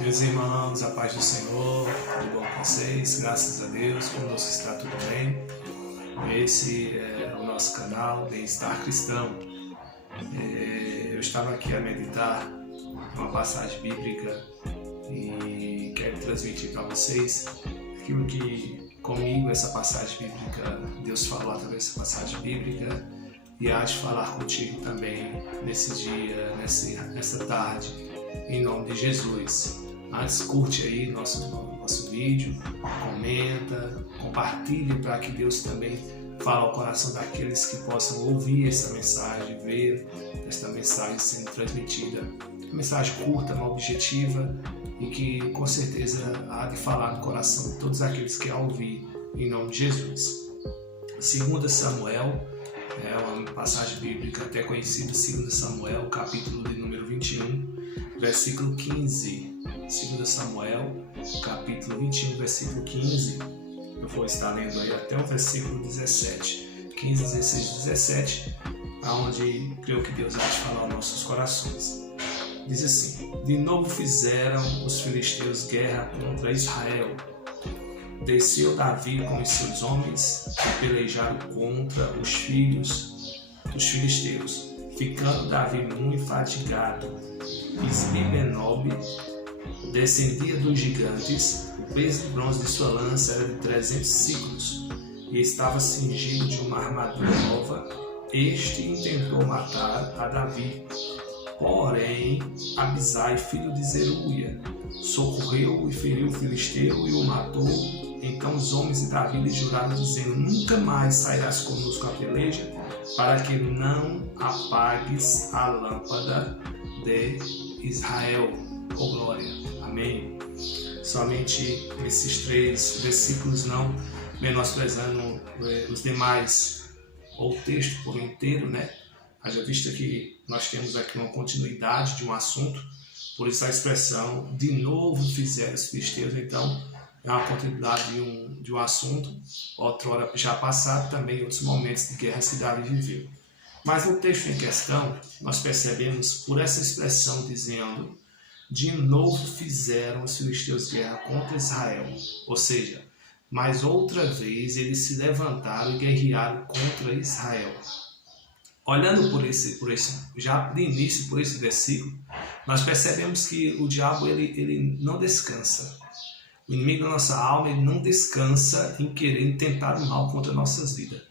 Meus irmãos, a paz do Senhor, tudo bom com vocês? Graças a Deus, conosco está tudo bem. Esse é o nosso canal Bem-Estar Cristão. Eu estava aqui a meditar uma passagem bíblica e quero transmitir para vocês aquilo que comigo essa passagem bíblica, Deus falou através dessa passagem bíblica e há de falar contigo também nesse dia, nessa tarde, em nome de Jesus. Antes, curte aí nosso vídeo, comenta, compartilhe para que Deus também fale ao coração daqueles que possam ouvir essa mensagem, ver esta mensagem sendo transmitida. Uma mensagem curta, uma objetiva e que com certeza há de falar no coração de todos aqueles que a ouvir em nome de Jesus. 2 Samuel, é uma passagem bíblica até conhecida, 2 Samuel, capítulo de número 21, versículo 15. 2 Samuel, capítulo 21, versículo 15. Eu vou estar lendo aí até o versículo 17. 15, 16, 17, aonde creio que Deus vai falar aos nossos corações. Diz assim: De novo fizeram os filisteus guerra contra Israel. Desceu Davi com os seus homens e pelejaram contra os filhos dos filisteus, ficando Davi muito fatigado. Isbi-Benob descendia dos gigantes, o peso de bronze de sua lança era de 300 ciclos, e estava cingido de uma armadura nova. Este intentou matar a Davi, porém Abisai, filho de Zeruia, socorreu e feriu o filisteu e o matou. Então os homens de Davi lhe juraram, dizendo: Nunca mais sairás conosco à peleja, para que não apagues a lâmpada de Israel. Oh glória, amém. Somente esses 3 versículos, não menosprezando os demais, ou o texto por inteiro, né? Haja vista que nós temos aqui uma continuidade de um assunto, por isso a expressão de novo fizeram os filisteus. Então é uma continuidade de um assunto, outrora já passado, também outros momentos de guerras que Davi viveu. Mas no texto em questão, nós percebemos por essa expressão dizendo: de novo fizeram os filisteus guerra contra Israel. Ou seja, mais outra vez eles se levantaram e guerrearam contra Israel. Olhando por esse já de início por esse versículo, nós percebemos que o diabo ele não descansa. O inimigo da nossa alma ele não descansa em querer tentar o mal contra nossas vidas.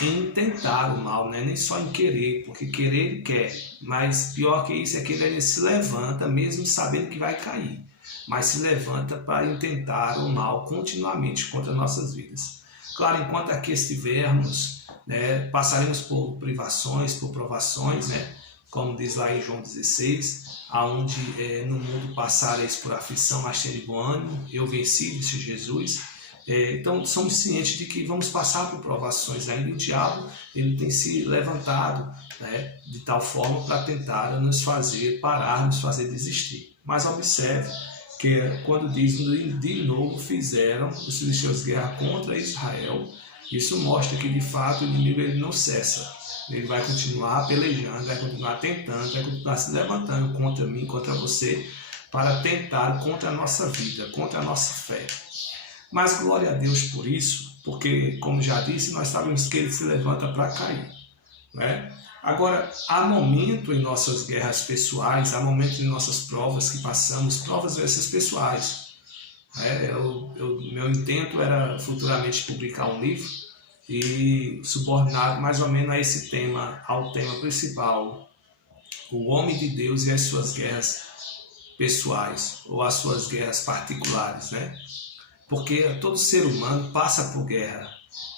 Em tentar o mal, né? Nem só em querer, porque querer ele quer, mas pior que isso é que ele se levanta mesmo sabendo que vai cair, mas se levanta para intentar o mal continuamente contra nossas vidas. Claro, enquanto aqui estivermos, né, passaremos por privações, por provações, né, como diz lá em João 16, aonde no mundo passareis por aflição, mas tende bom ânimo, eu venci, disse Jesus. Então somos cientes de que vamos passar por provações ainda. O diabo ele tem se levantado, né, de tal forma para tentar nos fazer parar, nos fazer desistir. Mas observe que quando diz de novo fizeram os filisteus guerra contra Israel, isso mostra que de fato o inimigo ele não cessa. Ele vai continuar pelejando, vai continuar tentando, vai continuar se levantando contra mim, contra você, para tentar contra a nossa vida, contra a nossa fé. Mas glória a Deus por isso, porque, como já disse, nós sabemos que ele se levanta para cair, né? Agora, há momento em nossas guerras pessoais, há momento em nossas provas que passamos, provas essas pessoais. Meu intento era futuramente publicar um livro e subordinado mais ou menos a esse tema, ao tema principal, o homem de Deus e as suas guerras pessoais, ou as suas guerras particulares, né? Porque todo ser humano passa por guerra.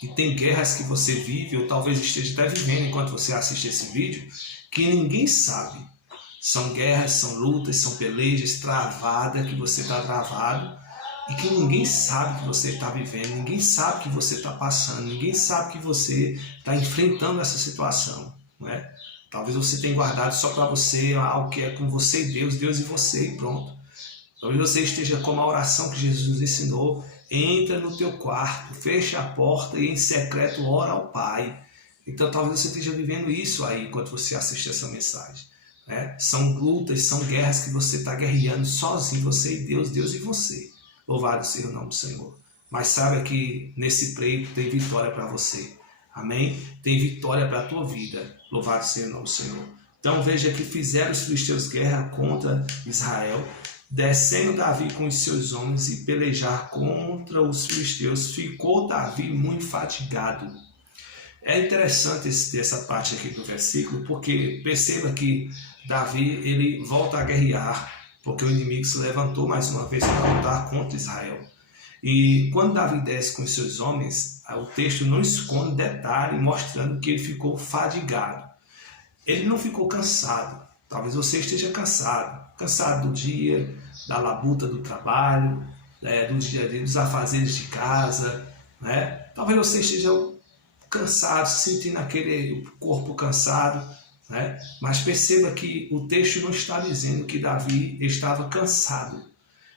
E tem guerras que você vive, ou talvez esteja até vivendo enquanto você assiste esse vídeo, que ninguém sabe. São guerras, são lutas, são pelejas travadas, que você está travado, e que ninguém sabe que você está vivendo, ninguém sabe que você está passando, ninguém sabe que você está enfrentando essa situação, né? Talvez você tenha guardado só para você algo que é com você e Deus e você e pronto. Talvez você esteja como a oração que Jesus nos ensinou: entra no teu quarto, fecha a porta e em secreto ora ao Pai. Então talvez você esteja vivendo isso aí enquanto você assiste essa mensagem. né? São lutas, são guerras que você está guerreando sozinho, você e Deus, Deus e você. Louvado seja o nome do Senhor. Mas saiba que nesse pleito tem vitória para você. Amém? Tem vitória para a tua vida. Louvado seja o nome do Senhor. Então veja que fizeram os filisteus guerra contra Israel, descendo Davi com os seus homens e pelejar contra os filisteus. Ficou Davi muito fatigado. É interessante essa parte aqui do versículo, porque perceba que Davi ele volta a guerrear, porque o inimigo se levantou mais uma vez para lutar contra Israel. E quando Davi desce com os seus homens, o texto não esconde detalhe mostrando que ele ficou fadigado. Ele não ficou cansado. Talvez você esteja cansado do dia, da labuta do trabalho, do dia a dia, dos afazeres de casa, né? Talvez você esteja cansado, sentindo aquele corpo cansado, né? Mas perceba que o texto não está dizendo que Davi estava cansado.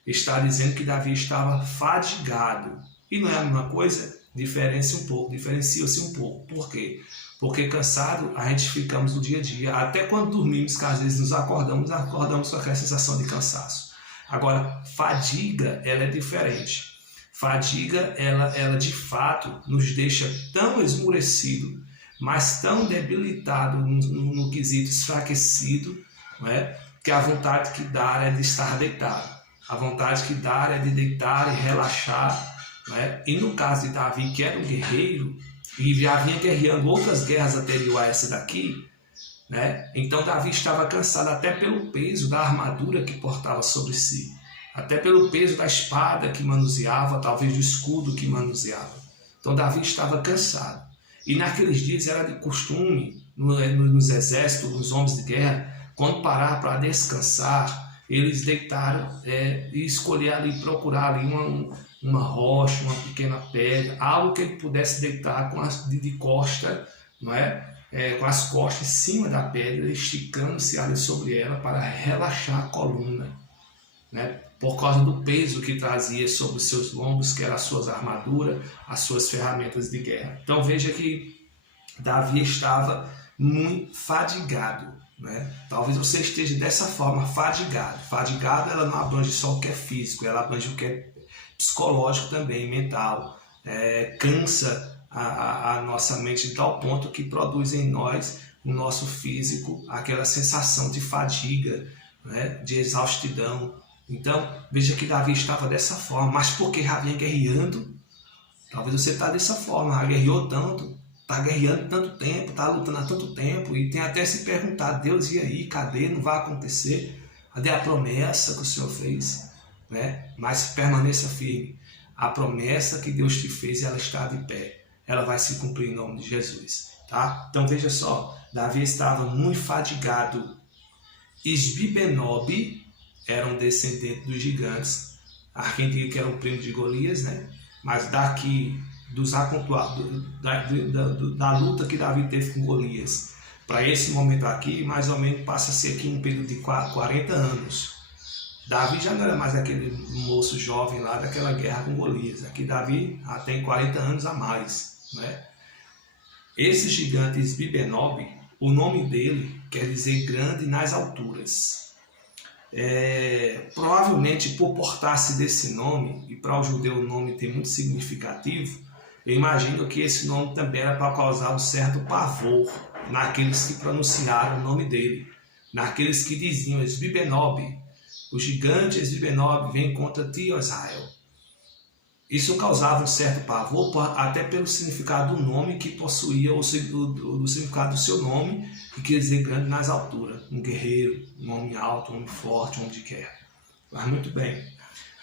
Está dizendo que Davi estava fadigado. E não é a mesma coisa? Diferencia-se um pouco. Por quê? Porque cansado a gente ficamos no dia a dia. Até quando dormimos, que às vezes nos acordamos com aquela sensação de cansaço. Agora, fadiga, ela é diferente. Fadiga, ela de fato nos deixa tão esmurecido, mas tão debilitado no quesito enfraquecido, não é? Que a vontade que dá é de estar deitado. A vontade que dá é de deitar e relaxar, né? E no caso de Davi, que era um guerreiro, e já vinha guerreando outras guerras anteriores a essa daqui, né? Então Davi estava cansado até pelo peso da armadura que portava sobre si, até pelo peso da espada que manuseava, talvez do escudo que manuseava. Então Davi estava cansado. E naqueles dias era de costume, nos exércitos, nos homens de guerra, quando parar para descansar, eles deitaram e escolher ali, procurar ali uma rocha, uma pequena pedra, algo que ele pudesse deitar de costa, não é? Com as costas em cima da pedra, esticando-se ali sobre ela para relaxar a coluna, né? Por causa do peso que trazia sobre os seus lombos, que eram as suas armaduras, as suas ferramentas de guerra. Então veja que Davi estava muito fadigado. Né? Talvez você esteja dessa forma, fadigado. Fadigado, ela não abrange só o que é físico, ela abrange o que é psicológico também, mental. Cansa a nossa mente de tal ponto que produz em nós, no nosso físico, aquela sensação de fadiga, né? De exaustidão. Então, veja que Davi estava dessa forma, mas porque já vinha guerreando, talvez você está dessa forma, já guerreou tanto, está guerreando tanto tempo, está lutando há tanto tempo, e tem até se perguntar, Deus, e aí, cadê? Não vai acontecer? Cadê a promessa que o Senhor fez? Né? Mas permaneça firme. A promessa que Deus te fez, ela está de pé. Ela vai se cumprir em nome de Jesus. Tá? Então veja só, Davi estava muito fadigado. Isbi-Benob era um descendente dos gigantes. Há quem diga que era um primo de Golias, né? Mas daqui da luta que Davi teve com Golias para esse momento aqui, mais ou menos passa a ser aqui um período de 40 anos. Davi já não era mais aquele moço jovem lá daquela guerra com Golias. Aqui Davi já tem 40 anos a mais, né? Esse gigante Isbi-Benob, o nome dele quer dizer grande nas alturas. Provavelmente por portar-se desse nome, e para o judeu o nome tem muito significativo, eu imagino que esse nome também era para causar um certo pavor naqueles que pronunciaram o nome dele, naqueles que diziam Isbi-Benob, o gigante Isbi-Benob vem contra ti, ó Israel. Isso causava um certo pavor, até pelo significado do nome que possuía, o significado do seu nome, que quer dizer grande nas alturas, um guerreiro, um homem alto, um homem forte, um homem de guerra. Mas muito bem.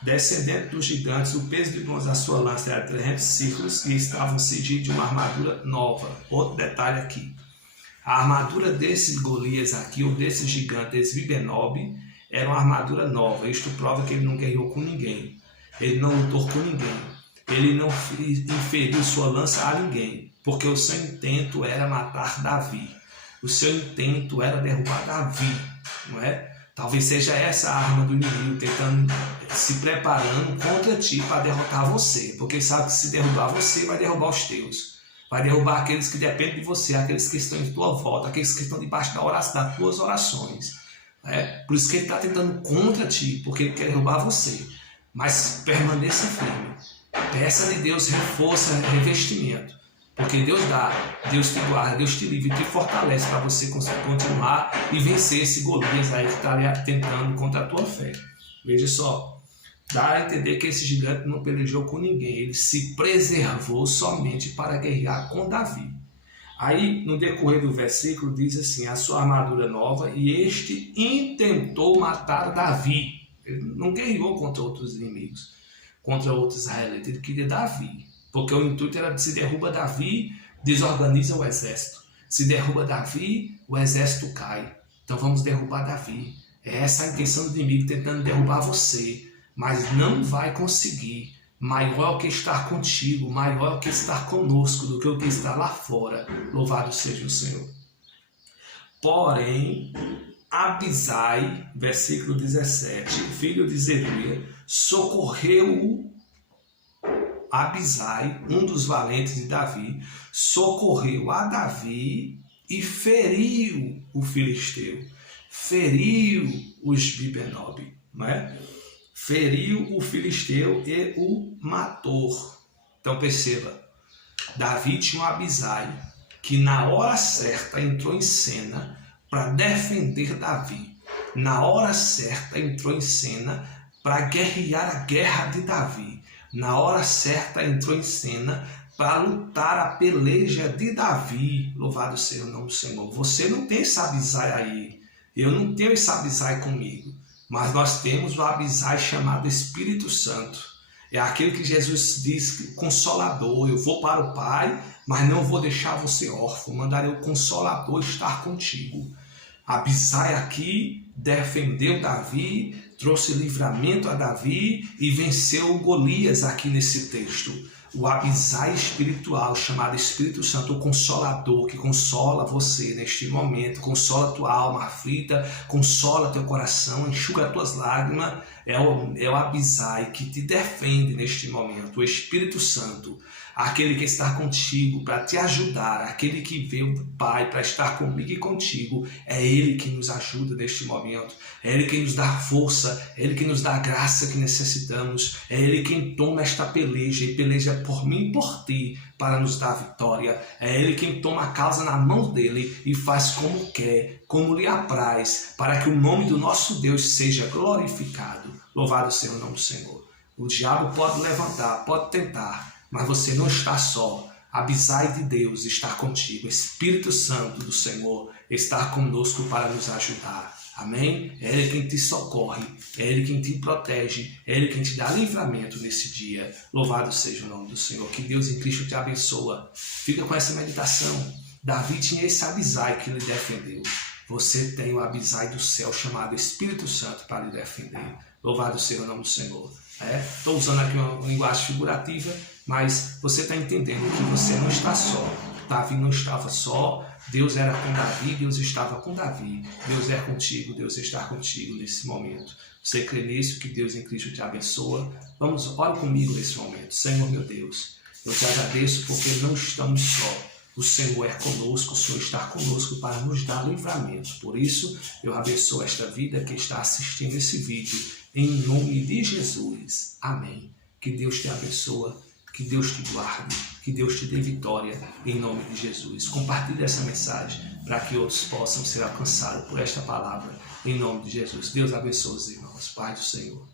Descendente dos gigantes, o peso de bronze da sua lança era 300 ciclos e estavam cingidos de uma armadura nova. Outro detalhe aqui. A armadura desse Golias aqui, ou desse gigante, esse Isbi-Benob, era uma armadura nova. Isto prova que ele não guerreou com ninguém. Ele não lutou com ninguém. Ele não inferiu sua lança a ninguém. Porque o seu intento era matar Davi. O seu intento era derrubar Davi. Não é? Talvez seja essa a arma do inimigo, tentando, se preparando contra ti para derrotar você. Porque ele sabe que se derrubar você, vai derrubar os teus. vai derrubar aqueles que dependem de você, aqueles que estão em tua volta, aqueles que estão debaixo das tuas orações. Por isso que ele está tentando contra ti, porque ele quer derrubar você. Mas permaneça firme. Peça de Deus reforço, revestimento. Porque Deus dá, Deus te guarda, Deus te livra e te fortalece para você continuar e vencer esse Golias aí que está tentando contra a tua fé. Veja só, dá a entender que esse gigante não pelejou com ninguém, ele se preservou somente para guerrear com Davi. Aí, no decorrer do versículo, diz assim, a sua armadura nova, e este intentou matar Davi. Ele não guerreou contra outros inimigos, contra outros israelitas, ele queria Davi. Porque o intuito era, se derruba Davi, desorganiza o exército. Se derruba Davi, o exército cai. Então vamos derrubar Davi. É essa a intenção do inimigo, tentando derrubar você. Mas não vai conseguir. Maior é o que está contigo, maior é o que está conosco do que o que está lá fora. Louvado seja o Senhor. Porém, Abisai, versículo 17, filho de Zeruia, socorreu Abisai, um dos valentes de Davi, socorreu a Davi e feriu o filisteu, feriu os Bibenob, não é? Feriu o filisteu e o matou. Então perceba, Davi tinha um Abisai que na hora certa entrou em cena para defender Davi. Na hora certa entrou em cena para guerrear a guerra de Davi. Na hora certa entrou em cena para lutar a peleja de Davi. Louvado seja o nome do Senhor. Você não tem esse Abisai aí. Eu não tenho esse Abisai comigo. Mas nós temos o Abisai chamado Espírito Santo. É aquele que Jesus diz, Consolador. Eu vou para o Pai, mas não vou deixar você órfão. Mandarei o Consolador estar contigo. Abisai aqui defendeu Davi, trouxe livramento a Davi e venceu Golias aqui nesse texto. O Abisai espiritual, chamado Espírito Santo, o Consolador, que consola você neste momento, consola tua alma aflita, consola teu coração, enxuga tuas lágrimas, é o Abisai que te defende neste momento, o Espírito Santo, aquele que está contigo para te ajudar, aquele que veio do Pai para estar comigo e contigo, é Ele que nos ajuda neste momento, é Ele que nos dá força, é Ele que nos dá a graça que necessitamos, é Ele quem toma esta peleja e peleja por mim e por ti para nos dar vitória, é Ele quem toma a causa na mão dele e faz como quer, como lhe apraz, para que o nome do nosso Deus seja glorificado. Louvado seja o nome do Senhor. O diabo pode levantar, pode tentar, mas você não está só. Abisai de Deus está contigo. O Espírito Santo do Senhor está conosco para nos ajudar. Amém? É Ele quem te socorre, é Ele quem te protege, é Ele quem te dá livramento nesse dia. Louvado seja o nome do Senhor. Que Deus em Cristo te abençoa. Fica com essa meditação. Davi tinha esse Abisai que lhe defendeu. Você tem o Abisai do céu chamado Espírito Santo para lhe defender. Louvado seja o nome do Senhor. Estou usando aqui uma linguagem figurativa, mas você está entendendo que você não está só. Davi não estava só, Deus era com Davi, Deus estava com Davi. Deus é contigo, Deus está contigo nesse momento. Você crê nisso, que Deus em Cristo te abençoa. Vamos, ore comigo nesse momento. Senhor meu Deus, eu te agradeço porque não estamos só. O Senhor é conosco, o Senhor está conosco para nos dar livramento. Por isso, eu abençoo esta vida que está assistindo esse vídeo. Em nome de Jesus. Amém. Que Deus te abençoe, que Deus te guarde, que Deus te dê vitória em nome de Jesus. Compartilhe essa mensagem para que outros possam ser alcançados por esta palavra em nome de Jesus. Deus abençoe os irmãos. Pai do Senhor.